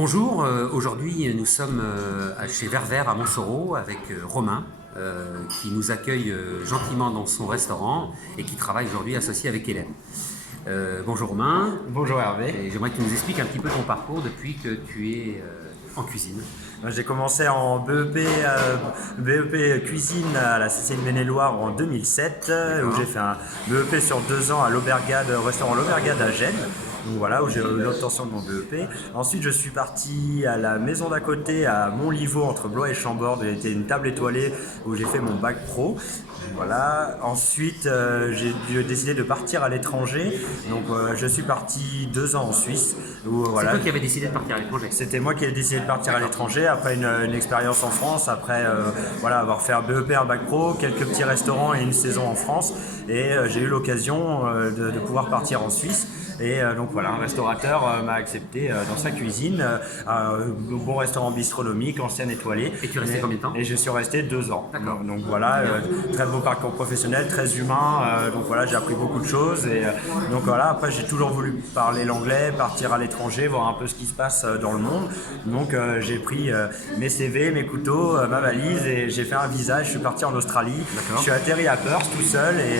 Bonjour, aujourd'hui nous sommes chez Ververt à Montsoreau avec Romain qui nous accueille gentiment dans son restaurant et qui travaille aujourd'hui associé avec Hélène. Bonjour Romain. Bonjour Hervé. Et j'aimerais que tu nous expliques un petit peu ton parcours depuis que tu es en cuisine. J'ai commencé en BEP cuisine à la CCI de Maine-et-Loire en 2007, où j'ai fait un BEP sur 2 ans à l'Aubergade, restaurant l'Aubergade à Gênes. Donc voilà, où j'ai eu l'obtention de mon BEP. Ensuite, je suis parti à la maison d'à côté, à Montlivaud, entre Blois et Chambord. C'était une table étoilée où j'ai fait mon bac pro. Voilà. Ensuite, j'ai décidé de partir à l'étranger. Donc, je suis parti 2 ans en Suisse. C'est toi qui avais décidé de partir à l'étranger? C'était moi qui ai décidé de partir à l'étranger après une expérience en France, après avoir fait un BEP, un bac pro, quelques petits restaurants et une saison en France. Et j'ai eu l'occasion de pouvoir partir en Suisse. Et donc voilà, un restaurateur m'a accepté dans sa cuisine, un bon restaurant bistronomique, ancien étoilé. Et tu es resté combien de temps? Et je suis resté 2 ans. D'accord. Donc voilà, très beau parcours professionnel, très humain. Donc voilà, j'ai appris beaucoup de choses. Et donc voilà, après j'ai toujours voulu parler l'anglais, partir à l'étranger, voir un peu ce qui se passe dans le monde. Donc j'ai pris mes CV, mes couteaux, ma valise et j'ai fait un visa. Je suis parti en Australie. Je suis atterri à Perth tout seul et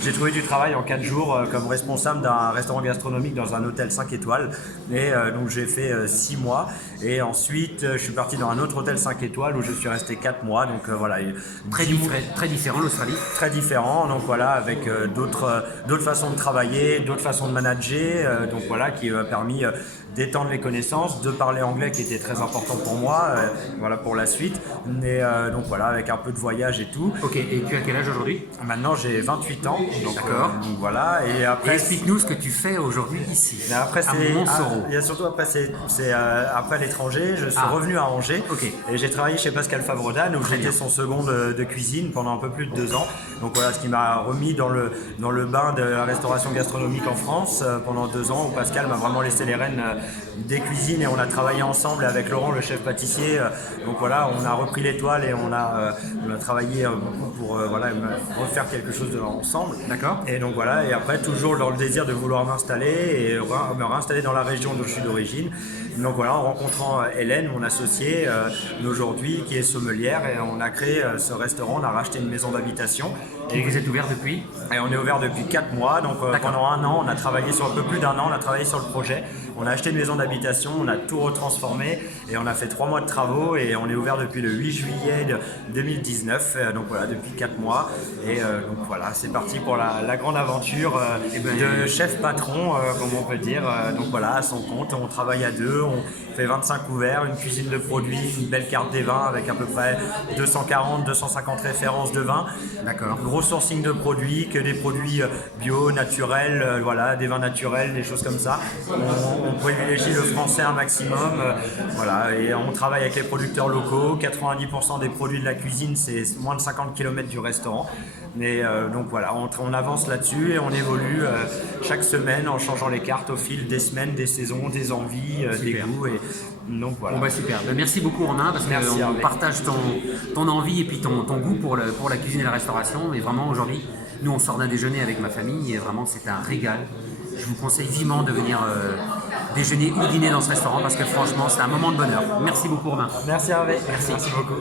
j'ai trouvé du travail en 4 jours comme responsable d'un restaurant gastronomique dans un hôtel 5 étoiles et donc j'ai fait 6 mois et ensuite je suis parti dans un autre hôtel 5 étoiles où je suis resté 4 mois donc voilà. Très différent l'Australie. Très différent, donc voilà, avec d'autres façons de travailler, d'autres façons de manager, donc voilà, qui m'a permis d'étendre les connaissances, de parler anglais qui était très important pour moi, voilà pour la suite. Et donc voilà, avec un peu de voyage et tout. Ok, et tu as quel âge aujourd'hui? Maintenant j'ai 28 ans, donc, d'accord. Donc voilà, et après. Et explique-nous ce que tu fais aujourd'hui ici. Mais après à Montsoreau. Et surtout après après l'étranger, je suis revenu à Angers et j'ai travaillé chez Pascal Favredan où j'étais son second de cuisine pendant un peu plus de 2 ans. Donc voilà, ce qui m'a remis dans le bain de la restauration gastronomique en France pendant 2 ans où Pascal m'a vraiment laissé les rênes des cuisines et on a travaillé ensemble avec Laurent, le chef pâtissier. Donc voilà, on a repris l'étoile et on a travaillé beaucoup pour refaire quelque chose ensemble. D'accord. Et donc voilà, et après toujours dans le désir de vouloir m'installer et me réinstaller dans la région dont je suis d'origine. Donc voilà, en rencontrant Hélène, mon associée, aujourd'hui, qui est sommelière, et on a créé ce restaurant, on a racheté une maison d'habitation. Et vous êtes ouvert depuis? Et on est ouvert depuis 4 mois, donc pendant 1 an, on a travaillé sur un peu plus d'1 an, on a travaillé sur le projet. On a acheté une maison d'habitation, on a tout retransformé et on a fait 3 mois de travaux et on est ouvert depuis le 8 juillet 2019, donc voilà, depuis 4 mois. Et donc voilà, c'est parti pour la grande aventure de chef patron, comme on peut dire. Donc voilà, à son compte, on travaille à 2, on fait 25 couverts, une cuisine de produits, une belle carte des vins avec à peu près 240-250 références de vins. D'accord. Gros sourcing de produits, que des produits bio, naturels, voilà, des vins naturels, des choses comme ça. On privilégie le français un maximum, voilà, et on travaille avec les producteurs locaux. 90% des produits de la cuisine, c'est moins de 50 km du restaurant. Mais donc voilà, on avance là-dessus et on évolue chaque semaine en changeant les cartes au fil des semaines, des saisons, des envies, des goûts. Et donc voilà. Bon bah super, merci beaucoup Romain parce qu'on partage ton envie et puis ton goût pour la cuisine et la restauration. Et vraiment aujourd'hui, nous on sort d'un déjeuner avec ma famille et vraiment c'est un régal. Je vous conseille vivement de venir déjeuner ou dîner dans ce restaurant parce que franchement c'est un moment de bonheur. Merci beaucoup Romain. Merci Hervé. Merci beaucoup.